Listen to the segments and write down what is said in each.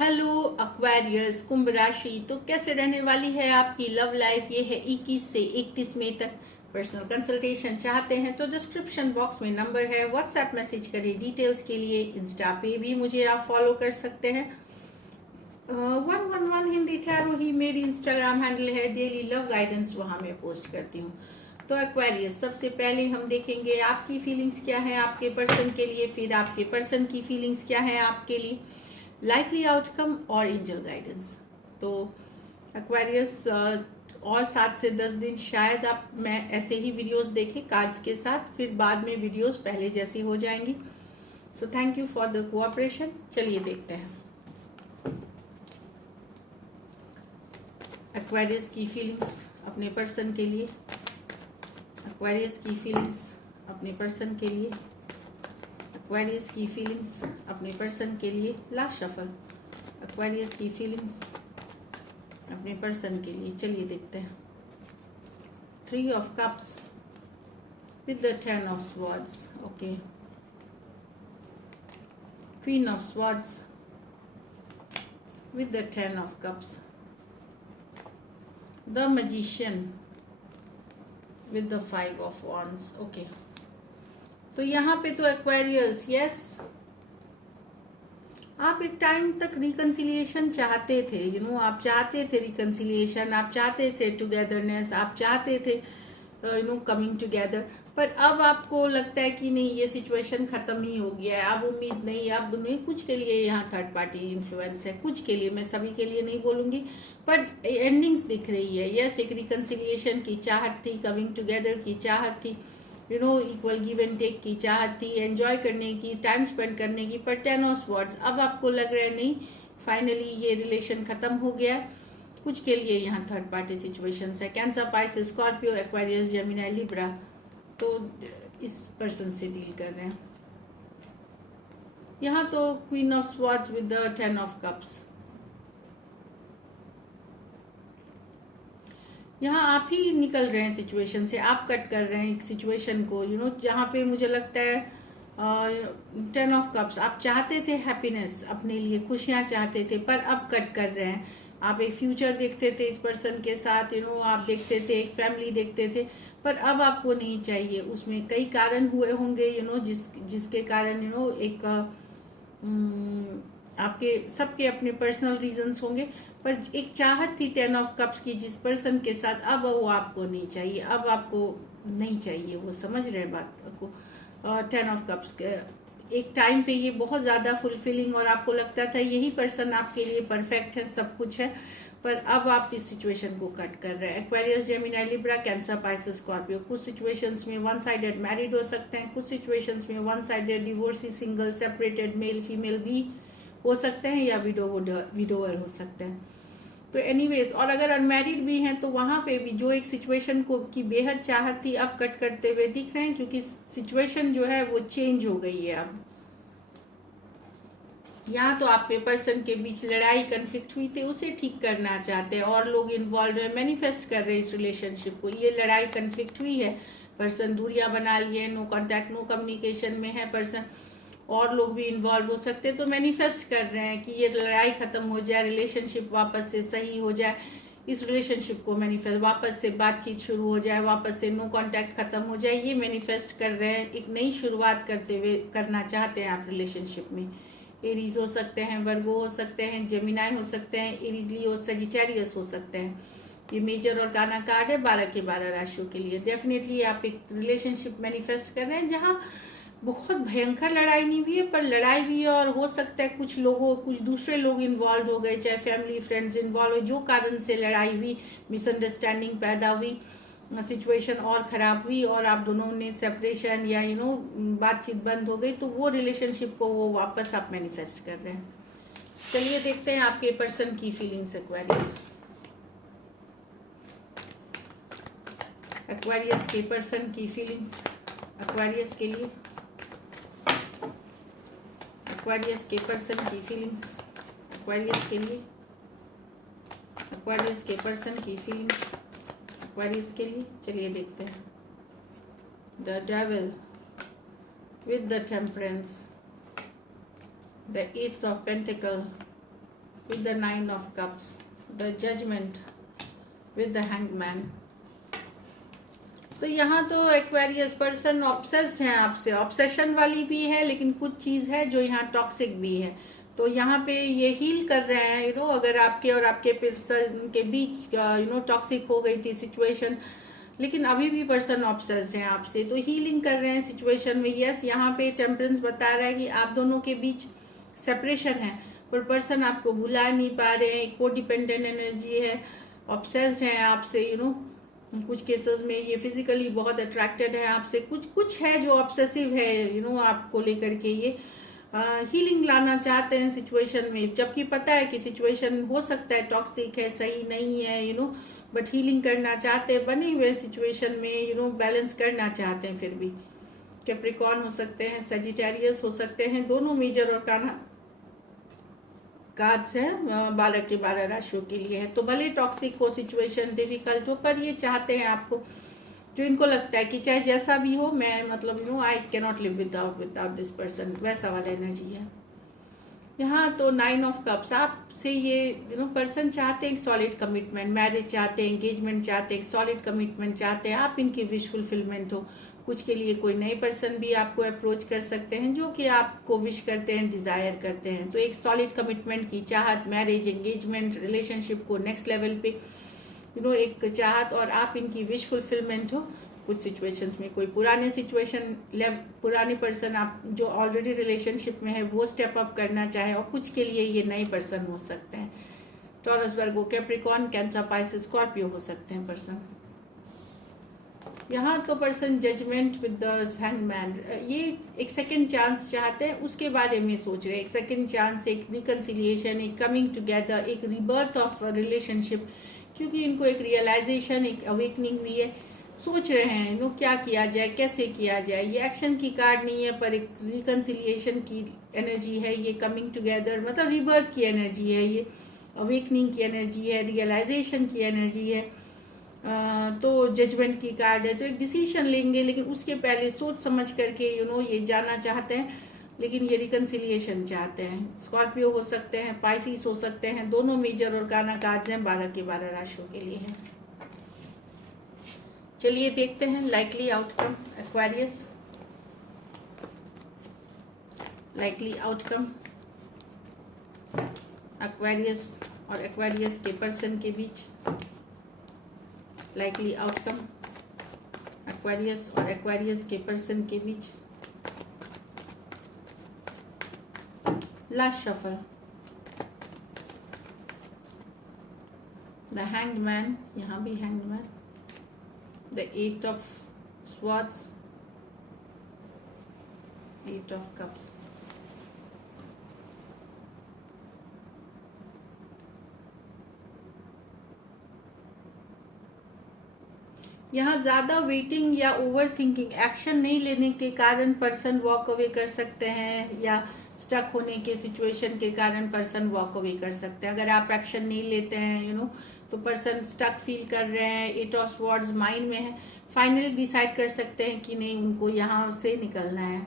Hello Aquarius कुंभ राशि। तो कैसे रहने वाली है आपकी लव लाइफ? ये है 21 से 31 मई तक। पर्सनल कंसल्टेशन चाहते हैं तो डिस्क्रिप्शन बॉक्स में नंबर है, व्हाट्सएप मैसेज करें डिटेल्स के लिए। इंस्टा पे भी मुझे आप फॉलो कर सकते हैं। 111 हिंदी टैरो ही मेरी इंस्टाग्राम हैंडल है। डेली लव गाइडेंस वहाँ मैं पोस्ट करती हूँ। तो एक्वेरियस, सबसे पहले हम देखेंगे आपकी फीलिंग्स क्या है आपके पर्सन के लिए, फिर आपके पर्सन की फीलिंग्स क्या है आपके लिए, लाइकली आउटकम और एंजल गाइडेंस। तो एक्वेरियस, और 7 से 10 दिन शायद आप मैं ऐसे ही वीडियोस देखें कार्ड्स के साथ, फिर बाद में वीडियोस पहले जैसी हो जाएंगी। So thank you for the cooperation. चलिए देखते हैं एक्वेरियस की फीलिंग्स अपने पर्सन के लिए। एक्वेरियस की फीलिंग्स अपने पर्सन के लिए। एक्वेरियस की फीलिंग्स अपने पर्सन के लिए। Last shuffle. एक्वेरियस की फीलिंग्स अपने पर्सन के लिए। चलिए देखते हैं। 3 of cups with the 10 of swords. Okay. Queen of swords with the 10 of cups. The magician with the 5 of wands. Okay. तो यहाँ पे तो एक्वेरियस, यस, आप एक टाइम तक रिकन्सिलिएशन चाहते थे। आप चाहते थे रिकन्सिलिएशन, आप चाहते थे टुगेदरनेस, आप चाहते थे कमिंग टुगेदर। पर अब आपको लगता है कि नहीं, ये सिचुएशन ख़त्म ही हो गया है, अब उम्मीद नहीं। अब नहीं, कुछ के लिए यहाँ थर्ड पार्टी इन्फ्लुएंस है, कुछ के लिए, मैं सभी के लिए नहीं बोलूँगी, पर एंडिंग्स दिख रही है। यस, एक रिकन्सिलिएशन की चाहत थी, कमिंग टुगेदर की चाहत थी, इक्वल गिव एंड टेक की चाहत थी, एंजॉय करने की, टाइम स्पेंड करने की। पर 10 ऑफ स्वॉर्ड्स, अब आपको लग रहा है नहीं, फाइनली ये रिलेशन ख़त्म हो गया है। कुछ के लिए यहाँ थर्ड पार्टी सिचुएशन है। Cancer, Pisces, Scorpio, Aquarius, Gemini, Libra, तो इस पर्सन से डील कर रहे हैं। यहाँ तो queen of swords with the 10 of cups. यहाँ आप ही निकल रहे हैं सिचुएशन से, आप कट कर रहे हैं सिचुएशन को। जहाँ पे मुझे लगता है 10 ऑफ कप्स, आप चाहते थे हैप्पीनेस अपने लिए, खुशियाँ चाहते थे, पर अब कट कर रहे हैं। आप एक फ्यूचर देखते थे इस पर्सन के साथ, आप देखते थे, एक फैमिली देखते थे, पर अब आपको नहीं चाहिए। उसमें कई कारण हुए होंगे, जिसके कारण एक आपके सबके अपने पर्सनल रीजंस होंगे, पर एक चाहत थी 10 ऑफ कप्स की जिस पर्सन के साथ, अब वो आपको नहीं चाहिए। अब आपको नहीं चाहिए, वो समझ रहे बात को। 10 ऑफ कप्स एक टाइम पे ये बहुत ज़्यादा फुलफिलिंग, और आपको लगता था यही पर्सन आपके लिए परफेक्ट है, सब कुछ है, पर अब आप इस सिचुएशन को कट कर रहे हैं। Aquarius, Gemini, Libra, cancer, Pisces, Scorpio, कुछ सिचुएशंस में वन साइडेड मैरिड हो सकते हैं, कुछ सिचुएशंस में one sided divorcee, single, separated, male female भी हो सकते हैं, या विडोवर हो सकते हैं। तो एनीवेज, और अगर अनमैरिड भी हैं तो वहाँ पे भी जो एक सिचुएशन को की बेहद चाहत थी, अब कट करते हुए दिख रहे हैं, क्योंकि सिचुएशन जो है वो चेंज हो गई है। अब यहाँ तो आपके पर्सन के बीच लड़ाई कन्फ्लिक्ट हुई थी, उसे ठीक करना चाहते हैं, और लोग इन्वॉल्व है, मैनिफेस्ट कर रहे हैं इस रिलेशनशिप को। ये लड़ाई कन्फ्लिक्ट हुई है, पर्सन दूरियां बना लिए, नो कांटेक्ट, नो कम्युनिकेशन में है पर्सन, और लोग भी इन्वॉल्व हो सकते हैं। तो मैनिफेस्ट कर रहे हैं कि ये लड़ाई ख़त्म हो जाए, रिलेशनशिप वापस से सही हो जाए, इस रिलेशनशिप को मैनिफेस्ट, वापस से बातचीत शुरू हो जाए, वापस से नो कांटेक्ट ख़त्म हो जाए, ये मैनिफेस्ट कर रहे हैं। एक नई शुरुआत करते हुए करना चाहते हैं आप रिलेशनशिप में। एरीज हो सकते हैं, वर्गो हो सकते हैं, जेमिनाई हो सकते हैं, एरीज, लियो, सेजिटेरियस हो सकते हैं। ये मेजर और गाना कार्ड है 12 के 12 राशियों के लिए। डेफिनेटली आप एक रिलेशनशिप मैनिफेस्ट कर रहे हैं जहाँ बहुत भयंकर लड़ाई नहीं हुई है, पर लड़ाई हुई है, और हो सकता है कुछ दूसरे लोग इन्वॉल्व हो गए, चाहे फैमिली फ्रेंड्स इन्वॉल्व हुए, जो कारण से लड़ाई हुई, मिसअंडरस्टैंडिंग पैदा हुई, सिचुएशन और ख़राब हुई, और आप दोनों ने सेपरेशन या बातचीत बंद हो गई, तो वो रिलेशनशिप को वो वापस आप मैनिफेस्ट कर रहे हैं। चलिए देखते हैं आपके पर्सन की फीलिंग्स एक्वेरियस। एक्वेरियस के पर्सन की फीलिंग्स एक्वेरियस के लिए। एक्वेरियस के पर्सन की फीलिंग्स एक्वेरियस के लिए। एक्वेरियस के पर्सन की फीलिंग्स एक्वेरियस के लिए। चलिए देखते हैं। The devil with the temperance, the S of pentacle, with the 9 of cups, the judgment with the hanged man. तो यहाँ तो एक्वेरियस पर्सन ऑब्सेस्ड है आपसे, ऑब्सेशन वाली भी है, लेकिन कुछ चीज़ है जो यहाँ टॉक्सिक भी है। तो यहाँ पे ये हील कर रहे हैं, अगर आपके और आपके पर्सन के बीच टॉक्सिक हो गई थी सिचुएशन, लेकिन अभी भी पर्सन ऑब्सेस्ड है आपसे, तो हीलिंग कर रहे हैं सिचुएशन में। यस, यहाँ पे टेम्परेंस बता रहा है कि आप दोनों के बीच सेपरेशन है, पर पर्सन आपको भुला नहीं पा रहे हैं, को डिपेंडेंट एनर्जी है, ऑब्सेस्ड है आपसे, कुछ केसेस में ये फिजिकली बहुत अट्रैक्टेड है आपसे, कुछ है जो ऑब्सेसिव है आपको लेकर के, ये हीलिंग लाना चाहते हैं सिचुएशन में, जबकि पता है कि सिचुएशन हो सकता है टॉक्सिक है, सही नहीं है, बट हीलिंग करना चाहते हैं, बने हुए सिचुएशन में बैलेंस करना चाहते हैं। फिर भी कैप्रिकॉर्न हो सकते हैं, सजिटेरियस हो सकते हैं, दोनों मेजर और काना कार्ड्स हैं 12 के 12 राशियों के लिए है। तो भले टॉक्सिक हो सिचुएशन, डिफिकल्ट हो, पर ये चाहते हैं आपको, जो इनको लगता है कि चाहे जैसा भी हो, मैं I can not live without this person, वैसा वाला एनर्जी है यहाँ। तो 9 ऑफ कप्स आपसे ये पर्सन चाहते हैं सॉलिड कमिटमेंट, मैरिज चाहते हैं, एंगेजमेंट चाहते हैं, सॉलिड कमिटमेंट चाहते हैं, आप इनकी विश फुलफिलमेंट हो। कुछ के लिए कोई नए पर्सन भी आपको अप्रोच कर सकते हैं जो कि आपको विश करते हैं, डिज़ायर करते हैं। तो एक सॉलिड कमिटमेंट की चाहत, मैरिज, एंगेजमेंट, रिलेशनशिप को नेक्स्ट लेवल पे एक चाहत, और आप इनकी विश फुलफिलमेंट हो। कुछ सिचुएशंस में कोई पुराने पर्सन आप जो ऑलरेडी रिलेशनशिप में है वो स्टेप अप करना चाहे, और कुछ के लिए ये नए पर्सन हो सकते हैं। Taurus, Virgo, Capricorn, cancer, Pisces, Scorpio हो सकते हैं पर्सन। यहाँ तो person judgment with the hangman, ये एक सेकंड चांस चाहते हैं, उसके बारे में सोच रहे हैं। एक सेकंड चांस, एक रिकन्सिलिएशन, एक कमिंग टुगेदर, एक रिबर्थ ऑफ रिलेशनशिप, क्योंकि इनको एक रियलाइजेशन, एक अवेकनिंग हुई है। सोच रहे हैं क्या किया जाए, कैसे किया जाए। ये एक्शन की कार्ड नहीं है, पर एक रिकन्सिलिएशन की एनर्जी है। ये कमिंग टुगेदर मतलब रिबर्थ की एनर्जी है, ये अवेकनिंग की एनर्जी है, रियलाइजेशन की एनर्जी है। तो जजमेंट की कार्ड है, तो एक डिसीजन लेंगे, लेकिन उसके पहले सोच समझ करके ये जाना चाहते हैं, लेकिन ये रिकन्सिलिएशन चाहते हैं। स्कॉर्पियो हो सकते हैं, पाइसिस हो सकते हैं, दोनों मेजर और काना कार्ड्स हैं 12 के 12 राशियों के लिए हैं। चलिए देखते हैं likely outcome Aquarius, likely outcome Aquarius और एक्वेरियस के पर्सन के बीच, लाइकली आउटकम एक्वेरियस और एक्वेरियस के पर्सन के बीच। Last shuffle, the hanged man, यहाँ भी hanged man, the 8 of swords, 8 of cups, यहाँ ज़्यादा वेटिंग या ओवर थिंकिंग, एक्शन नहीं लेने के कारण पर्सन वॉक अवे कर सकते हैं, या स्टक होने के सिचुएशन के कारण पर्सन वॉक अवे कर सकते हैं। अगर आप एक्शन नहीं लेते हैं तो पर्सन स्टक फील कर रहे हैं, 8 ऑफ स्वॉर्ड्स माइंड में है, फाइनली डिसाइड कर सकते हैं कि नहीं उनको यहाँ से निकलना है।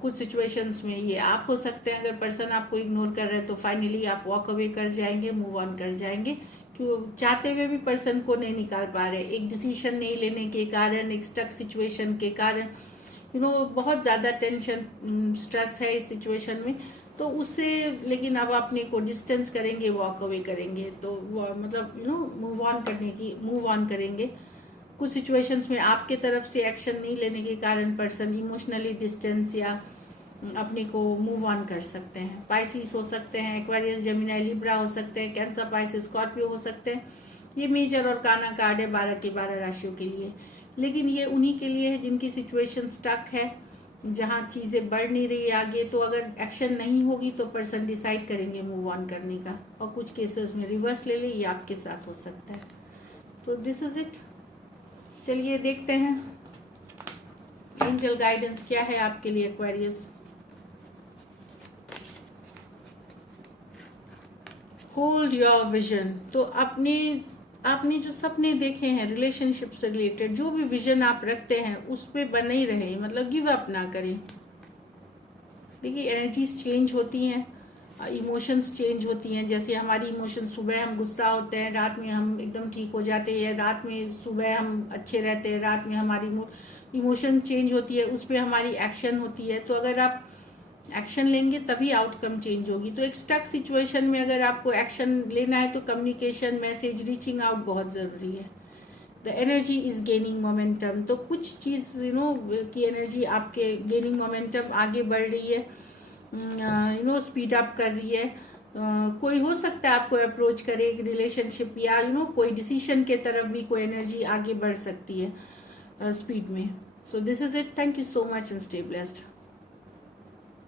कुछ सिचुएशंस में ये आप हो सकते हैं, अगर पर्सन आपको इग्नोर कर रहे हैं तो फाइनली आप वॉक अवे कर जाएंगे, मूव ऑन कर जाएंगे, क्यों चाहते हुए भी पर्सन को नहीं निकाल पा रहे, एक डिसीजन नहीं लेने के कारण, एक स्टक सिचुएशन के कारण, बहुत ज़्यादा टेंशन स्ट्रेस है इस सिचुएशन में, तो उससे लेकिन अब अपने को डिस्टेंस करेंगे, वॉक अवे करेंगे, तो मतलब मूव ऑन करेंगे। कुछ सिचुएशंस में आपके तरफ से एक्शन नहीं लेने के कारण पर्सन इमोशनली डिस्टेंस या अपने को मूव ऑन कर सकते हैं। पाइसिस हो सकते हैं, एक्वेरियस, जेमिनी, लिब्रा हो सकते हैं, कैंसर, पाइसिस, स्कॉर्पियो हो सकते हैं। ये मेजर और काना कार्ड है 12 के 12 राशियों के लिए, लेकिन ये उन्हीं के लिए है जिनकी सिचुएशन स्टक है, जहाँ चीज़ें बढ़ नहीं रही आगे। तो अगर एक्शन नहीं होगी तो पर्सन डिसाइड करेंगे मूव ऑन करने का, और कुछ केसेस में रिवर्स ले ले, ये आपके साथ हो सकता है। तो दिस इज इट। चलिए देखते हैं एंजल गाइडेंस क्या है आपके लिए एक्वेरियस। होल्ड योर विजन, तो आपने जो सपने देखे हैं रिलेशनशिप से रिलेटेड, जो भी विजन आप रखते हैं उस पर बने ही रहे, मतलब गिव अप ना करें। देखिए एनर्जीज चेंज होती हैं, इमोशंस चेंज होती हैं। जैसे हमारी इमोशन, सुबह हम गुस्सा होते हैं, रात में हम एकदम ठीक हो जाते हैं, रात में सुबह हम अच्छे रहते हैं, रात में हमारी इमोशन चेंज होती है, उस पर हमारी एक्शन होती है। तो अगर आप एक्शन लेंगे तभी आउटकम चेंज होगी। तो एक स्टक सिचुएशन में अगर आपको एक्शन लेना है तो कम्युनिकेशन, मैसेज, रीचिंग आउट बहुत ज़रूरी है। The energy is gaining momentum. तो कुछ चीज़ की एनर्जी आपके गेनिंग मोमेंटम, आगे बढ़ रही है, स्पीड अप कर रही है। कोई हो सकता है आपको अप्रोच करे एक रिलेशनशिप, या कोई डिसीशन के तरफ भी कोई एनर्जी आगे बढ़ सकती है स्पीड में। So this is it. Thank you so much and stay blessed.